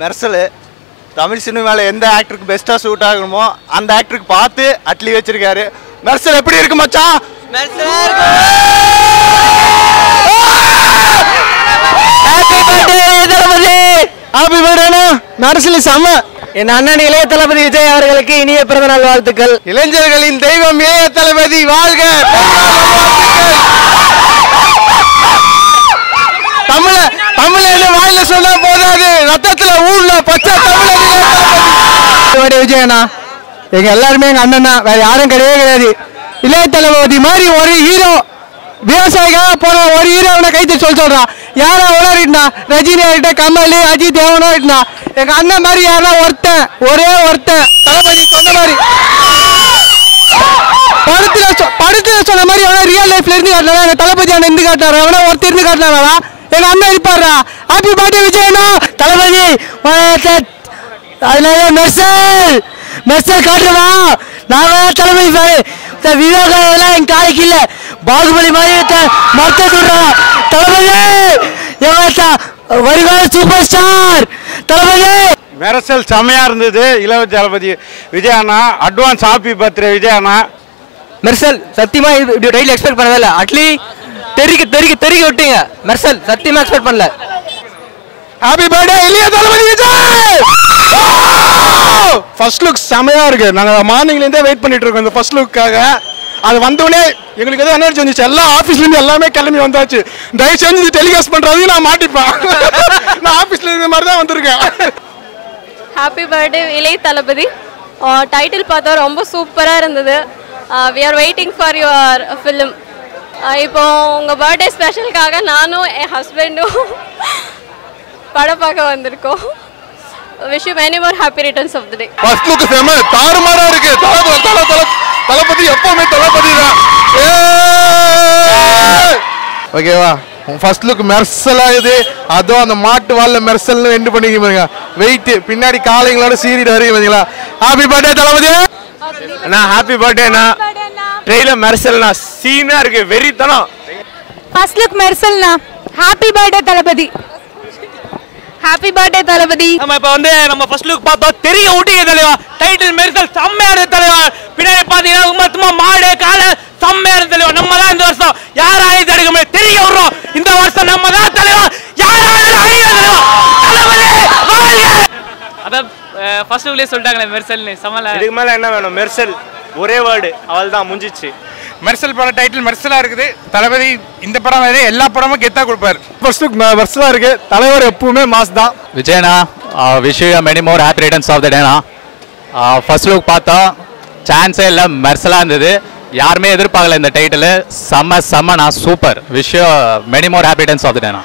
மெர்சல். தமிழ் சினிமாவில் எந்த ஆக்டருக்கு பெஸ்ட்டாக சூட் ஆகணுமோ அந்த ஆக்டருக்கு பார்த்து அட்லி வச்சிருக்காரு. மெர்சல் எப்படி இருக்கு மச்சான்? மெர்சல் செம்ம. என் அண்ணன் இளைய தளபதி விஜய் அவர்களுக்கு இனிய பிறந்த நாள் வாழ்த்துக்கள். இளைஞர்களின் தெய்வம் இளைய தளபதி வாழ்க! தமிழ வாயில சொன்னா போதாது. ரத்தத்துல ஊர்ல பச்சை தமிழ விஜயண்ணா. எங்க எல்லாருமே எங்க அண்ணன் தான் வேற யாரும் கிடையவே கிடையாது. இளைய தளபதி மாதிரி ஒரு ஹீரோ விவசாயிக்காக போன ஒரு ஹீரோவனை கைத்து சொல்ல சொல்றான் யாரா உளறிட்டா ரஜினி ஆகிட்ட கமல் அஜித் தேவனோ ஆகிட்டா எங்க அண்ணன் மாதிரி யாரா ஒருத்தன்? ஒரே ஒருத்தன். தளபதி சொன்ன மாதிரி. படத்துல சொ- படத்துல சொன்ன மாதிரி எவனா ரியல் லைஃப்ல இருந்து காட்டினா எங்க தளபதி அண்ணன் இருந்து காட்டினாரா? எவனா ஒருத்தர் இருந்து காட்டினாரா எங்க அண்ணன் இருப்பாரா ஹாப்பி பர்த்டே விஜயண்ணா. தளபதி. அதனால மெர்சல் மெர்சல் காட்டுறவா நான் தளபதி விவேகம் எல்லாம் என் காலைக்கு இல்ல. பாகுபலி மாதிரி த- மரத்தை சொல்றான் தளபதி வருகால சூப்பர் ஸ்டார் தளபதி. மெரசல் செமையா இருந்தது. இளவ தளபதி. விஜய் அண்ணா அட்வான்ஸ் ஹாப்பி பர்த்டே விஜய் அண்ணா மெர்சல் சத்தியமா இது இப்படி ரைட்ல எக்ஸ்பெக்ட் பண்ணவே இல்லை. அட்லி தெறிக்க தெறிக்க தெறிக்க விட்டீங்க. மெர்சல் சத்தியமா எக்ஸ்பெக்ட் பண்ணல. ஹாப்பி பர்த்டே இளைய தளபதி விஜய்! ஃபர்ஸ்ட் லுக் செமையா இருக்கு. நாங்க மார்னிங்ல இருந்தே வெயிட் பண்ணிட்டு இருக்கோம் இந்த ஃபர்ஸ்ட் லுக்காக அது வந்தோடனே எங்களுக்கு எதாவது எனர்ஜி வந்துச்சு. எல்லா ஆஃபீஸ்ல இருந்து எல்லாமே கிளம்பி வந்தாச்சு. தயவு செஞ்சு டெலிகாஸ்ட் பண்றதையும் நான் மாட்டிப்பேன். நான் ஆஃபீஸ்ல இருந்த மாதிரி தான் வந்திருக்கேன். ஹாப்பி பர்த்டே இளைய தளபதி. டைட்டில் பார்த்தா ரொம்ப சூப்பராக இருந்தது. We are waiting for your film இப்போ உங்கள் பர்த்டே ஸ்பெஷலுக்காக நானும் என் ஹஸ்பண்டும் படம் பார்க்க வந்திருக்கோம். Wish you many more happy returns of the day first look செம தாறுமாறா இருக்கு. தளபதி தல தல தளபதி எப்பவுமே தளபதி தான். ஓகேவா ஃபர்ஸ்ட் லுக் மெர்சல் ஆகுது அதுவும் அந்த மாட்டு வால்ல மெர்சல்னு எண்டு பண்ணிக்க பாருங்க. வெயிட் பின்னாடி காலைங்களோட சீரிட்டு வரீங்க பாத்தீங்களா ஹாப்பி பர்த்டே தளபதி. அண்ணா ஹாப்பி பர்த்டேண்ணா ட்ரெயிலர் மெர்சல்னா சீனா இருக்கு வெறித்தனம். First look மெர்சல்னா happy birthday Thalapathy. Happy birthday Thalapathy. நம்ம இப்ப வந்து நம்ம ஃபர்ஸ்ட் லுக் பார்த்தோம் தெரிய விட்டீங்க தலைவா. டைட்டில் மெரிசல் செம்மையா இருக்கு தலைவா. பின்னாடி பாத்தீங்கன்னா உமத்துமா மாடு காலை செம்மையா இருக்கு தலைவா. நம்ம தான் இந்த வருஷம் யாராலையும் தடுக்க முடியாது தெரிய விடுறோம் இந்த வருஷம் நம்ம தான் தலைவா. யாராலையும் அழிய தலைவா தளபதி அதான் ஃபர்ஸ்ட் லுக்லேயே சொல்லிட்டாங்களே மெர்சல்னு. சமல. இதுக்கு மேல என்ன வேணும்? மெர்சல். ஒரே வேர்டு அவள் தான் முடிஞ்சிச்சு மெர்சல் படம் டைட்டில் மெர்சலா இருக்குது. தளபதி இந்த படம் வேற எல்லா படமும் கெத்தா கொடுப்பாரு. ஃபர்ஸ்ட் லுக் மெர்சலா இருக்கு தலைவர் எப்பவுமே மாஸ் தான். விஜயனா wish you many more happy returns of the டேனா first look பார்த்தோம் சான்ஸே இல்லை மெர்சலாக இருந்தது. யாருமே எதிர்பார்க்கல இந்த டைட்டில் செம்ம செம்ம நான் super wish you many more happy returns of the டேனா